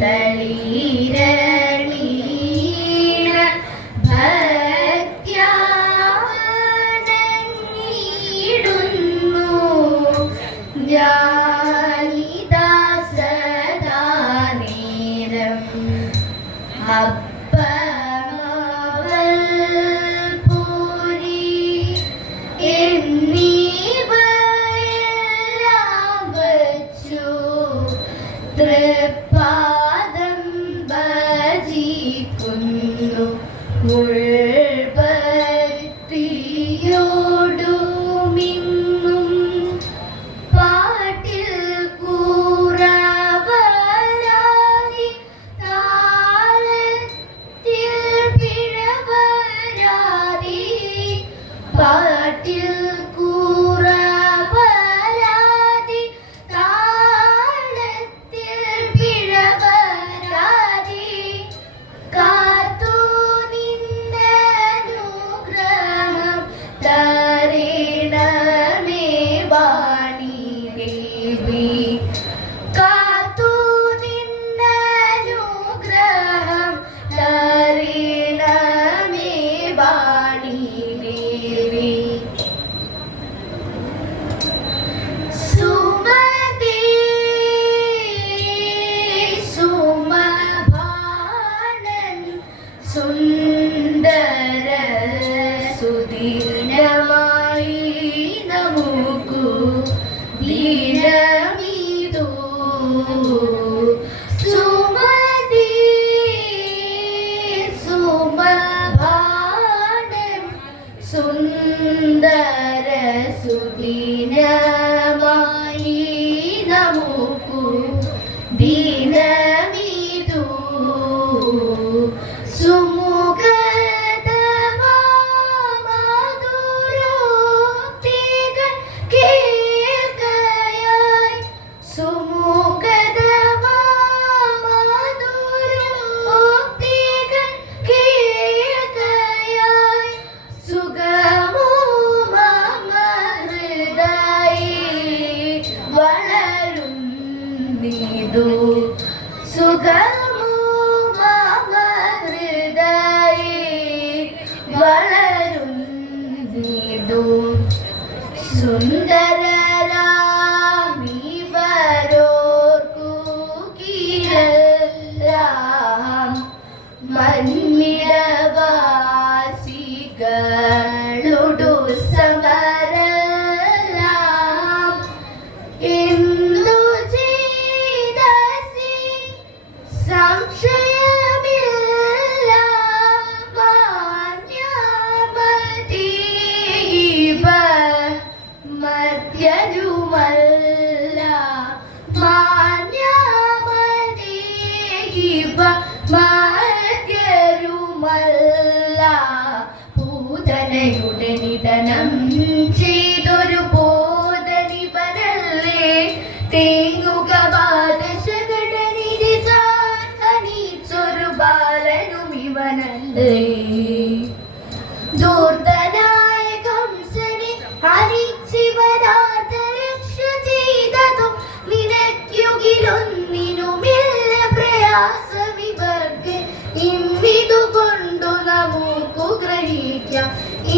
தளீர. the സുന്ദരരാമിവരോർക്കു കീഴല്ലാം മൺമിടവാസികളൊടു സമരല്ലാം മാന്യമതീവ മധ്യരുമല്ല പൂതനയുടെ നിധനം ചെയ്തൊരു ബോധനിവനല്ലേ തേങ്ങുക ബാലശകടനിധി ചാർത്തനീച്ചൊരു ബാലനും ഇവനല്ലേ? ദൂർത്തനായ കംസനെ ഹരിച്ചിവനാർത്ത രക്ഷ ചെയ്തതും നിനയ്ക്കുകിലൊന്നിനുമില്ല ഇന്നിതു കൊണ്ടു നമുക്കു ഗ്രഹിക്കാം.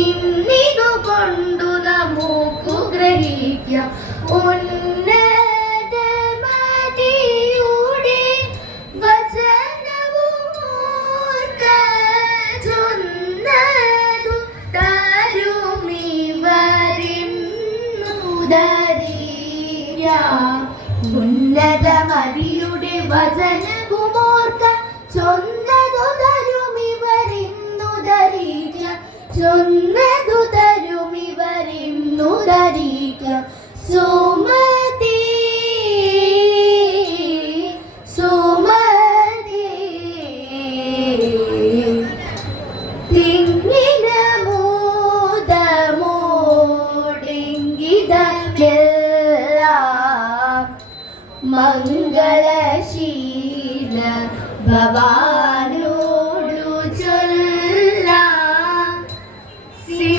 ഇന്നിതുകൊണ്ടു നമുക്കു ഗ്രഹിക്കാം. ചൊന്നതു തരുമിവരിന്നുദരീയ സുമതി സുമതി തിങ്ങിന മൂതമോടിങ്കിതമെല്ലാം മംഗളശീല ഭവാനോടു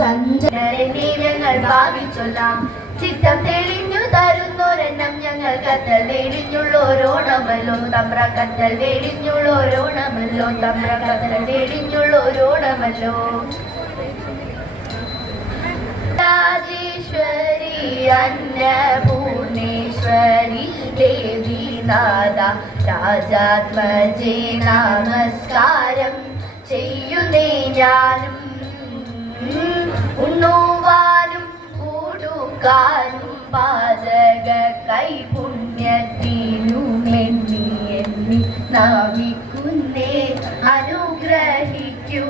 സഞ്ചരങ്ങൾ ഭാവിച്ചൊല്ലാം. ചിത്തം തെളിഞ്ഞു തരുന്നൊരെണ്ണം ഞങ്ങൾ കത്തൽ വേടിഞ്ഞുള്ളോരോണമല്ലോ തമ്ര കത്തൽ വേടിഞ്ഞുള്ളോരോണമല്ലോ തമ്ര കത്തൽ വേടിഞ്ഞുള്ളോരോണമല്ലോ രാജേശ്വരി അന്നപൂർണേശ്വരി ദേവി നാദ രാജാത്മജേ നമസ്കാരം ചെയ്യുന്നേ ഞാനും. ഉണ്ണുവാനും കൂടുക്കാനും പാചക കൈ പുണ്യത്തിനു എണ്ണി നാവിക്കുന്നേ അനുഗ്രഹിക്കൂ.